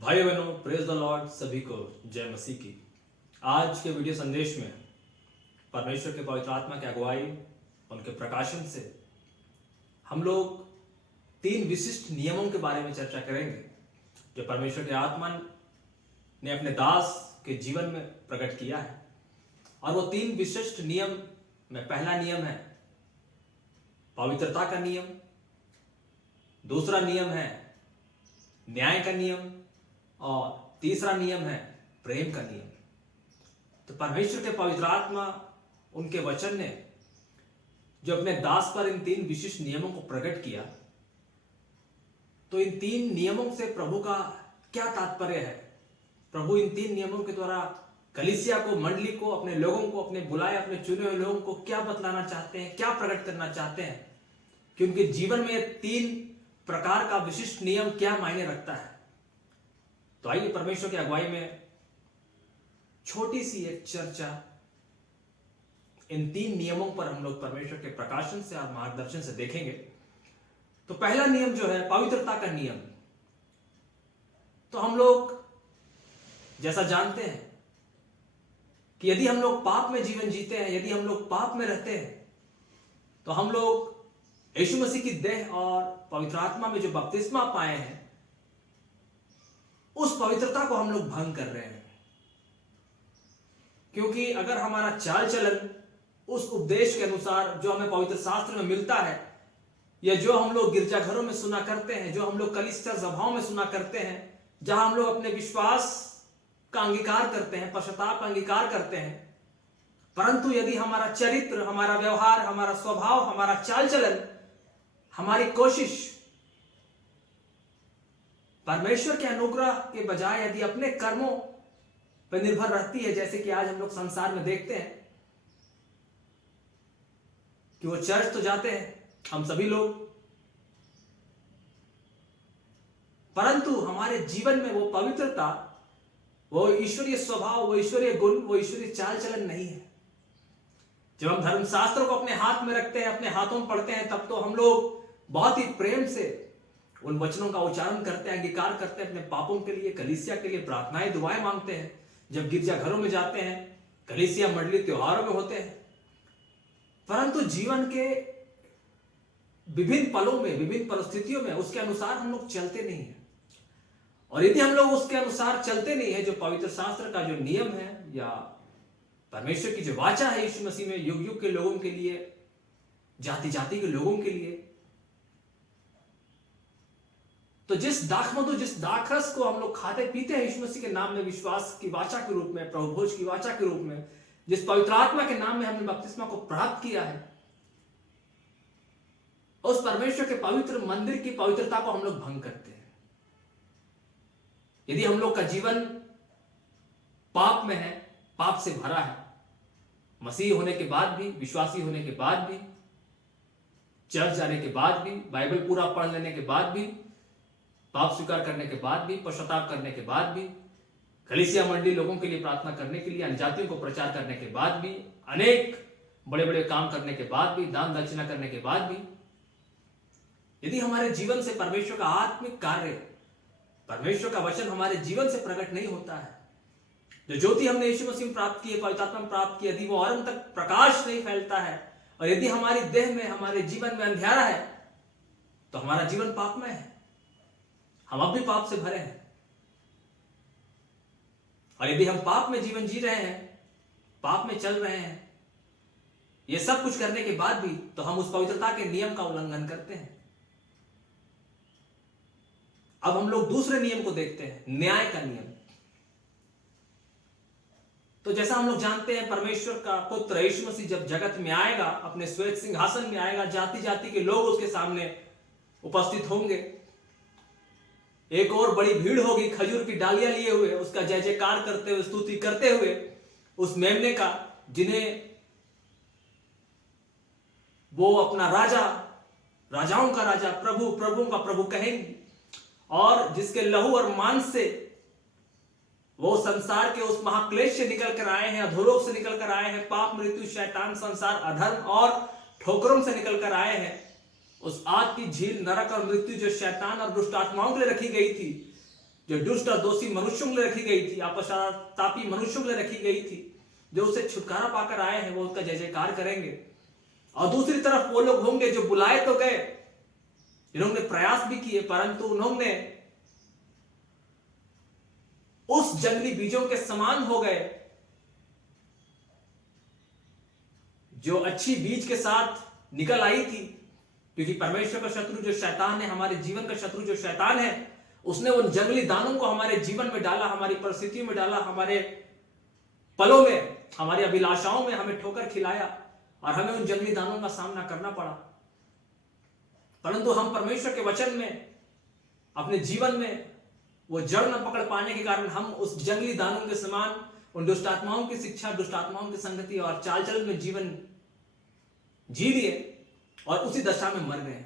भाई बहनों, praise the Lord. सभी को जय मसीह की। आज के वीडियो संदेश में परमेश्वर के पवित्र आत्मा की अगुवाई, उनके प्रकाशन से हम लोग 3 विशिष्ट नियमों के बारे में चर्चा करेंगे जो परमेश्वर के आत्मा ने अपने दास के जीवन में प्रकट किया है। और वो 3 विशिष्ट नियम में पहला नियम है पवित्रता का नियम, दूसरा नियम है न्याय का नियम और तीसरा नियम है प्रेम का नियम। तो परमेश्वर के पवित्र आत्मा, उनके वचन ने जो अपने दास पर इन 3 विशिष्ट नियमों को प्रकट किया, तो इन 3 नियमों से प्रभु का क्या तात्पर्य है। प्रभु इन 3 नियमों के द्वारा कलीसिया को, मंडली को, अपने लोगों को, अपने बुलाए, अपने चुने हुए लोगों को क्या बतलाना चाहते हैं, क्या प्रकट करना चाहते हैं कि उनके जीवन में 3 प्रकार का विशिष्ट नियम क्या मायने रखता है। तो आइए परमेश्वर की अगुवाई में छोटी सी एक चर्चा इन 3 नियमों पर हम लोग परमेश्वर के प्रकाशन से और मार्गदर्शन से देखेंगे। तो पहला नियम जो है पवित्रता का नियम। तो हम लोग जैसा जानते हैं कि यदि हम लोग पाप में जीवन जीते हैं, यदि हम लोग पाप में रहते हैं, तो हम लोग यीशु मसीह की देह और पवित्र आत्मा में जो बपतिस्मा पाए हैं, उस पवित्रता को हम लोग भंग कर रहे हैं। क्योंकि अगर हमारा चाल चलन उस उपदेश के अनुसार जो हमें पवित्र शास्त्र में मिलता है, या जो हम लोग गिरजाघरों में सुना करते हैं, जो हम लोग कलीसिया सभाओं में सुना करते हैं, जहां हम लोग अपने विश्वास का अंगीकार करते हैं, पश्चाताप का अंगीकार करते हैं, परंतु यदि हमारा चरित्र, हमारा व्यवहार, हमारा स्वभाव, हमारा चाल चलन, हमारी कोशिश परमेश्वर के अनुग्रह के बजाय यदि अपने कर्मों पर निर्भर रहती है, जैसे कि आज हम लोग संसार में देखते हैं कि वो चर्च तो जाते हैं हम सभी लोग, परंतु हमारे जीवन में वो पवित्रता, वो ईश्वरीय स्वभाव, वो ईश्वरीय गुण, वो ईश्वरीय चाल चलन नहीं है। जब हम धर्मशास्त्र को अपने हाथ में रखते हैं, अपने हाथों में पढ़ते हैं, तब तो हम लोग बहुत ही प्रेम से उन वचनों का उच्चारण करते हैं, अंगीकार करते हैं, अपने पापों के लिए, कलीसिया के लिए प्रार्थनाएं, दुआएं मांगते हैं। जब गिरजाघरों में जाते हैं, कलीसिया मंडली त्योहारों में होते हैं, परंतु जीवन के विभिन्न पलों में, विभिन्न परिस्थितियों में उसके अनुसार हम लोग चलते नहीं हैं। और यदि हम लोग उसके अनुसार चलते नहीं है, जो पवित्र शास्त्र का जो नियम है या परमेश्वर की जो वाचा है यीशु मसीह में युग युग के लोगों के लिए, जाति जाति के लोगों के लिए, तो जिस दाखमधु, जिस दाखरस को हम लोग खाते पीते हैं यीशु मसीह के नाम में, विश्वास की वाचा के रूप में, प्रभु भोज की वाचा के रूप में, जिस पवित्र आत्मा के नाम में हमने बपतिस्मा को प्राप्त किया है, उस परमेश्वर के पवित्र मंदिर की पवित्रता को हम लोग भंग करते हैं। यदि हम लोग का जीवन पाप में है, पाप से भरा है, मसीह होने के बाद भी, विश्वासी होने के बाद भी, चर्च जाने के बाद भी, बाइबल पूरा पढ़ लेने के बाद भी, पाप स्वीकार करने के बाद भी, पश्चाताप करने के बाद भी, कलीसिया मंडली लोगों के लिए प्रार्थना करने के लिए, अन्यजातियों को प्रचार करने के बाद भी, अनेक बड़े बड़े काम करने के बाद भी, दान दक्षिणा करने के बाद भी, यदि हमारे जीवन से परमेश्वर का आत्मिक कार्य, परमेश्वर का वचन हमारे जीवन से प्रकट नहीं होता है, जो ज्योति हमने यीशु मसीह में प्राप्त की है, पवित्र आत्मा में प्राप्त की, यदि वो और तक प्रकाश नहीं फैलता है, और यदि हमारी देह में, हमारे जीवन में अंधेरा है, तो हमारा जीवन पाप में है। हम अब भी पाप से भरे हैं। और यदि हम पाप में जीवन जी रहे हैं, पाप में चल रहे हैं, ये सब कुछ करने के बाद भी, तो हम उस पवित्रता के नियम का उल्लंघन करते हैं। अब हम लोग दूसरे नियम को देखते हैं, न्याय का नियम। तो जैसा हम लोग जानते हैं, परमेश्वर का पुत्र यीशु मसीह जब जगत में आएगा, अपने श्वेत सिंहासन में आएगा, जाति जाति के लोग उसके सामने उपस्थित होंगे। एक और बड़ी भीड़ होगी, खजूर की डालियां लिए हुए, उसका जय जयकार करते हुए, स्तुति करते हुए उस मेमने का, जिन्हें वो अपना राजा, राजाओं का राजा, प्रभु प्रभुओं का प्रभु कहेंगी, और जिसके लहू और मांस से वो संसार के उस महाक्लेश से निकल कर आए हैं, अधोलोक से निकल कर आए हैं, पाप, मृत्यु, शैतान, संसार, अधर्म और ठोकरों से निकल कर आए हैं, उस आग की झील, नरक और मृत्यु जो शैतान और दुष्ट आत्माओं के लिए रखी गई थी, जो दुष्ट और दोषी मनुष्यों के लिए रखी गई थी, पश्चातापी मनुष्यों के लिए रखी गई थी, जो उससे छुटकारा पाकर आए हैं, वो उसका जय जयकार करेंगे। और दूसरी तरफ वो लोग होंगे जो बुलाए तो गए, जिन्होंने प्रयास भी किए, परंतु उन्होंने उस जंगली बीजों के समान हो गए जो अच्छी बीज के साथ निकल आई थी। क्योंकि परमेश्वर का शत्रु जो शैतान है, हमारे जीवन का शत्रु जो शैतान है, उसने उन जंगली दानों को हमारे जीवन में डाला, हमारी परिस्थितियों में डाला, हमारे पलों में, हमारी अभिलाषाओं में हमें ठोकर खिलाया और हमें उन जंगली दानों का सामना करना पड़ा। परंतु हम परमेश्वर के वचन में अपने जीवन में वो जड़ न पकड़ पाने के कारण हम उस जंगली दानों के समान उन दुष्ट आत्माओं की शिक्षा, दुष्ट आत्माओं की संगति और चाल चलन में जीवन जी लिए और उसी दशा में मर गए।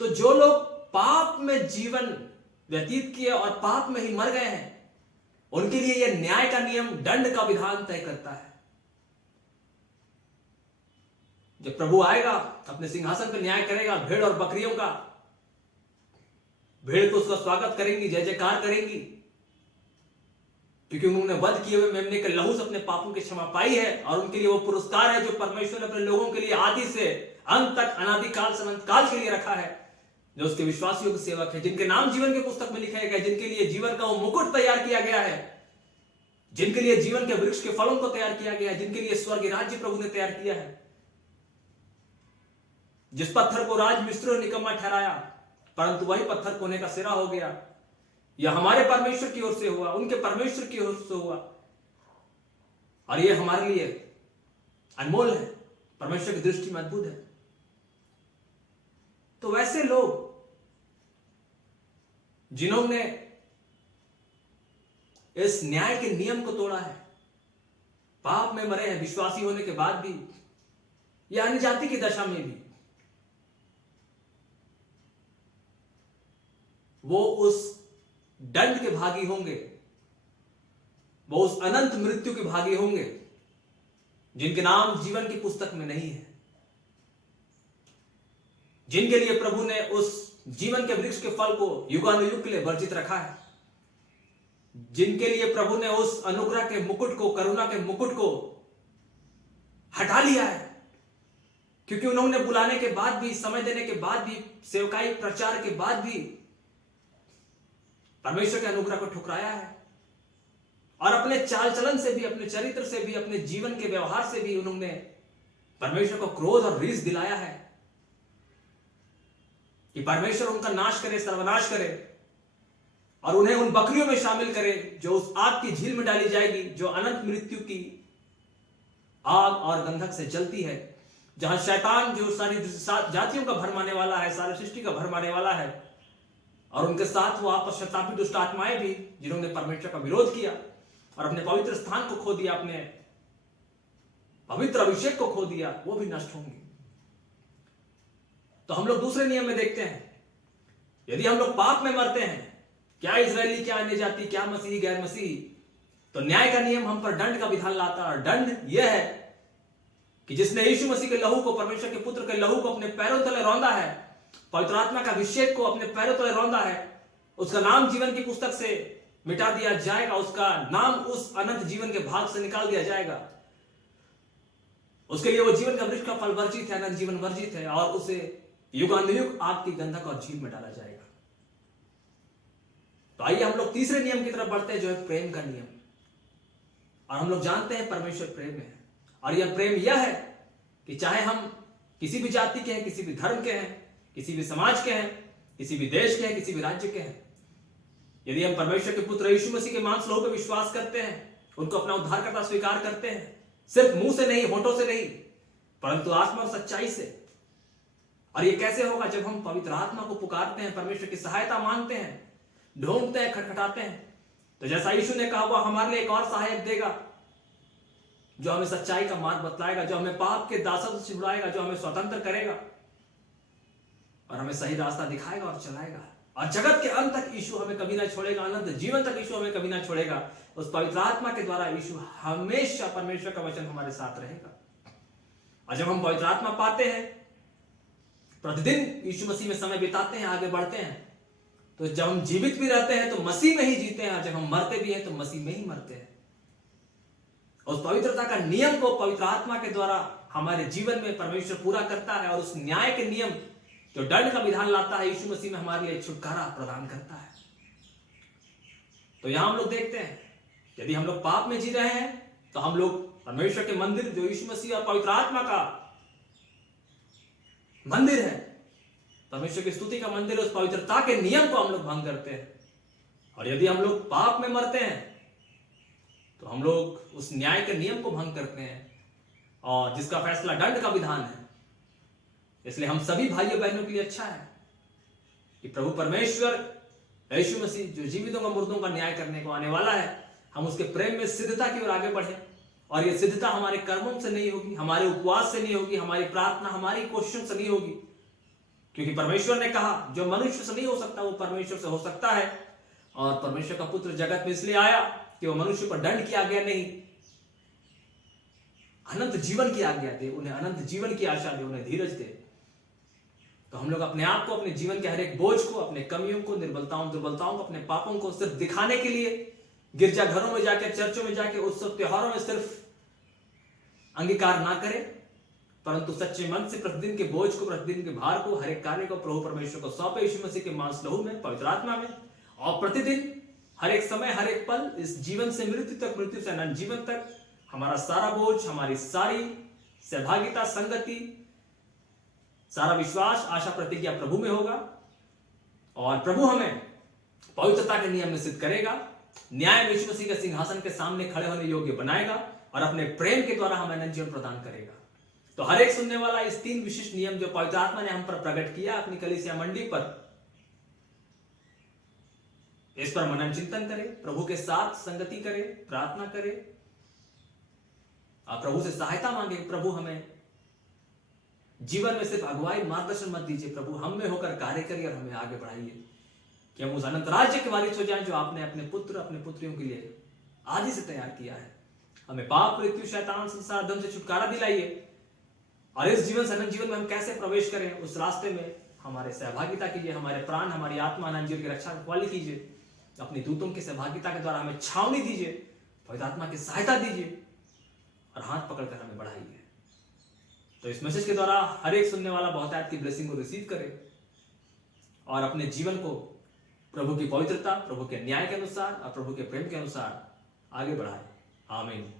तो जो लोग पाप में जीवन व्यतीत किए और पाप में ही मर गए हैं, उनके लिए यह न्याय का नियम, दंड का विधान तय करता है। जब प्रभु आएगा, अपने सिंहासन पर न्याय करेगा, भेड़ और बकरियों का, भेड़ तो उसका स्वागत करेंगी, जय जयकार करेंगी, क्योंकि उन्होंने वध किए हुए मेमने के लहू से अपने पापों की क्षमा पाई है। और उनके लिए वो पुरस्कार है जो परमेश्वर ने अपने लोगों के लिए आदि से अंत तक, अनादिकाल से अनंत काल के लिए रखा है, जो उसके विश्वासियों के सेवक है, जिनके नाम जीवन के पुस्तक में लिखे गए, जिनके लिए जीवन का वो मुकुट तैयार किया गया है, जिनके लिए जीवन के वृक्ष के फलों को तैयार किया गया है, जिनके लिए स्वर्ग राज्य प्रभु ने तैयार किया है। जिस पत्थर को राज मिस्त्रियों ने निकम्मा ठहराया, परंतु वही पत्थर कोने का सिरा हो गया। यह हमारे परमेश्वर की ओर से हुआ, उनके परमेश्वर की ओर से हुआ, और यह हमारे लिए अनमोल है, परमेश्वर की दृष्टि में अद्भुत है। तो वैसे लोग जिन्होंने इस न्याय के नियम को तोड़ा है, पाप में मरे हैं विश्वासी होने के बाद भी, या अन्य जाति की दशा में भी, वो उस दंड के भागी होंगे, वो उस अनंत मृत्यु के भागी होंगे जिनके नाम जीवन की पुस्तक में नहीं है, जिनके लिए प्रभु ने उस जीवन के वृक्ष के फल को युगानुयुग के लिए वर्जित रखा है, जिनके लिए प्रभु ने उस अनुग्रह के मुकुट को, करुणा के मुकुट को हटा लिया है, क्योंकि उन्होंने बुलाने के बाद भी, समय देने के बाद भी, सेवकाई प्रचार के बाद भी परमेश्वर के अनुग्रह को ठुकराया है। और अपने चाल चलन से भी, अपने चरित्र से भी, अपने जीवन के व्यवहार से भी उन्होंने परमेश्वर को क्रोध और रीस दिलाया है कि परमेश्वर उनका नाश करे, सर्वनाश करे, और उन्हें उन बकरियों में शामिल करे जो उस आग की झील में डाली जाएगी, जो अनंत मृत्यु की आग और गंधक से जलती है, जहां शैतान जो सारी जातियों का भरमाने वाला है, सारी सृष्टि का भरमाने वाला है, और उनके साथ वो पश्चातापी दुष्ट आत्माएं भी, जिन्होंने परमेश्वर का विरोध किया और अपने पवित्र स्थान को खो दिया, अपने पवित्र अभिषेक को खो दिया, वो भी नष्ट होंगे। तो हम लोग दूसरे नियम में देखते हैं, यदि हम लोग पाप में मरते हैं, क्या इजरायली, क्या अन्य जाति, क्या मसीही, गैर मसीही, तो न्याय का नियम हम पर दंड का विधान लाता है। और दंड यह है कि जिसने यीशु मसीह के लहू को, परमेश्वर के पुत्र के लहू को अपने पैरों तले रौंदा है, पवित्र आत्मा का अभिषेक को अपने पैरों तले रौंदा है, उसका नाम जीवन की पुस्तक से मिटा दिया जाएगा, उसका नाम उस अनंत जीवन के भाग से निकाल दिया जाएगा। उसके लिए वो जीवन का वृक्ष का फल वर्जित है, अनंत जीवन वर्जित है, और उसे युगानुयुग आग की गंधक और झील में डाला जाएगा। तो आइए हम लोग तीसरे नियम की तरफ बढ़ते हैं, जो है प्रेम का नियम। और हम लोग जानते हैं परमेश्वर प्रेम है, और यह प्रेम यह है कि चाहे हम किसी भी जाति के हैं, किसी भी धर्म के हैं, किसी भी समाज के हैं, किसी भी देश के हैं, किसी भी राज्य के हैं, यदि हम परमेश्वर के पुत्र यीशु मसीह के मांस लहू पर विश्वास करते हैं, उनको अपना उद्धारकर्ता स्वीकार करते हैं, सिर्फ मुंह से नहीं, होठों से नहीं, परंतु आत्मा और सच्चाई से। और ये कैसे होगा? जब हम पवित्र आत्मा को पुकारते हैं, परमेश्वर की सहायता मांगते हैं, ढूंढते हैं, खटखटाते हैं, तो जैसा यीशु ने कहा, वह हमारे लिए एक और सहायक देगा, जो हमें सच्चाई का मार्ग बतलाएगा, जो हमें पाप के दासत्व से छुड़ाएगा, जो हमें स्वतंत्र करेगा और हमें सही रास्ता दिखाएगा और चलाएगा। और जगत के अंत तक यीशु हमें कभी ना छोड़ेगा, अनंत जीवन तक यीशु हमें कभी ना छोड़ेगा। उस पवित्र आत्मा के द्वारा यीशु हमेशा, परमेश्वर का वचन हमारे साथ रहेगा। और जब हम पवित्र आत्मा पाते हैं, प्रतिदिन यीशु मसीह में समय बिताते हैं, आगे बढ़ते हैं, तो जब हम जीवित भी रहते हैं तो मसीह में ही जीते हैं, और जब हम मरते भी हैं तो मसीह में ही मरते हैं। उस पवित्रता का नियम को पवित्र आत्मा के द्वारा हमारे जीवन में परमेश्वर पूरा करता है, और उस न्याय के नियम जो दंड का विधान लाता है, यीशु मसीह में हमारे लिए छुटकारा प्रदान करता है। तो यहां हम लोग देखते हैं, यदि हम लोग पाप में जी रहे हैं तो हम लोग परमेश्वर के मंदिर जो यीशु मसीह और पवित्र आत्मा का मंदिर है, परमेश्वर की स्तुति का मंदिर, उस पवित्रता के नियम को हम लोग भंग करते हैं। और यदि हम लोग पाप में मरते हैं तो हम लोग उस न्याय के नियम को भंग करते हैं, और जिसका फैसला दंड का विधान है। इसलिए हम सभी भाइयों बहनों के लिए अच्छा है कि प्रभु परमेश्वर यीशु मसीह जो जीवितों का मुर्दों का न्याय करने को आने वाला है, हम उसके प्रेम में सिद्धता की ओर आगे बढ़े। और ये सिद्धता हमारे कर्मों से नहीं होगी, हमारे उपवास से नहीं होगी, हमारी प्रार्थना, हमारी कोशिशों से नहीं होगी, क्योंकि परमेश्वर ने कहा जो मनुष्य से नहीं हो सकता वो परमेश्वर से हो सकता है। और परमेश्वर का पुत्र जगत में इसलिए आया कि वो मनुष्य पर दंड की आज्ञा नहीं, अनंत जीवन की आज्ञा दे, उन्हें अनंत जीवन की आशा दे, उन्हें धीरज दे। तो हम लोग अपने आप को, अपने जीवन के हर एक बोझ को, अपने कमियों को, निर्बलताओं दुर्बलताओं को, अपने पापों को सिर्फ दिखाने के लिए गिरजाघरों में जाके, चर्चों में जाके, उत्सव त्योहारों में सिर्फ अंगीकार ना करें, परंतु सच्चे मन से प्रतिदिन के बोझ को, प्रतिदिन के भार को, हर एक कार्य को प्रभु परमेश्वर को सौंपे यीशु मसीह के मांस लहू में, पवित्र आत्मा में। और प्रतिदिन, हर एक समय, हर एक पल, इस जीवन से मृत्यु तक, मृत्यु से अनंत जीवन तक हमारा सारा बोझ, हमारी सारी सहभागिता, संगति, सारा विश्वास, आशा, प्रतिज्ञा प्रभु में होगा। और प्रभु हमें पवित्रता के नियम में सिद्ध करेगा, न्याय में यीशु मसीह के सिंहासन के सामने खड़े होने योग्य बनाएगा, और अपने प्रेम के द्वारा हमें अनंत जीवन प्रदान करेगा। तो हर एक सुनने वाला इस 3 विशिष्ट नियम जो पवित्र आत्मा ने हम पर प्रकट किया अपनी कलीसिया मंडली पर, इस पर मनन चिंतन करे, प्रभु के साथ संगति करे, प्रार्थना करे, और प्रभु से सहायता मांगे। प्रभु हमें जीवन में सिर्फ अगुवाई, मार्गदर्शन मत दीजिए, प्रभु हम में होकर कार्य करिए और हमें आगे बढ़ाइए, कि हम उस अनंत राज्य के वारिस हो जाएं जो आपने अपने पुत्र, अपने पुत्रियों के लिए आदि से तैयार किया है। हमें पाप, मृत्यु, शैतान, संसार, धर्म से छुटकारा दिलाइए, और इस जीवन से अनंत जीवन में हम कैसे प्रवेश करें, उस रास्ते में हमारे सहभागिता कीजिए, हमारे प्राण, हमारी आत्मा अनंत जीवन की रक्षा वाली कीजिए। अपनी दूतों की सहभागिता के द्वारा हमें छावनी दीजिए, पवित्र आत्मा की सहायता दीजिए, और हाथ पकड़कर हमें बढ़ाइए। तो इस मैसेज के द्वारा हर एक सुनने वाला बहुतायत की ब्लेसिंग को रिसीव करे, और अपने जीवन को प्रभु की पवित्रता, प्रभु के न्याय के अनुसार और प्रभु के प्रेम के अनुसार आगे बढ़ाए। आमीन।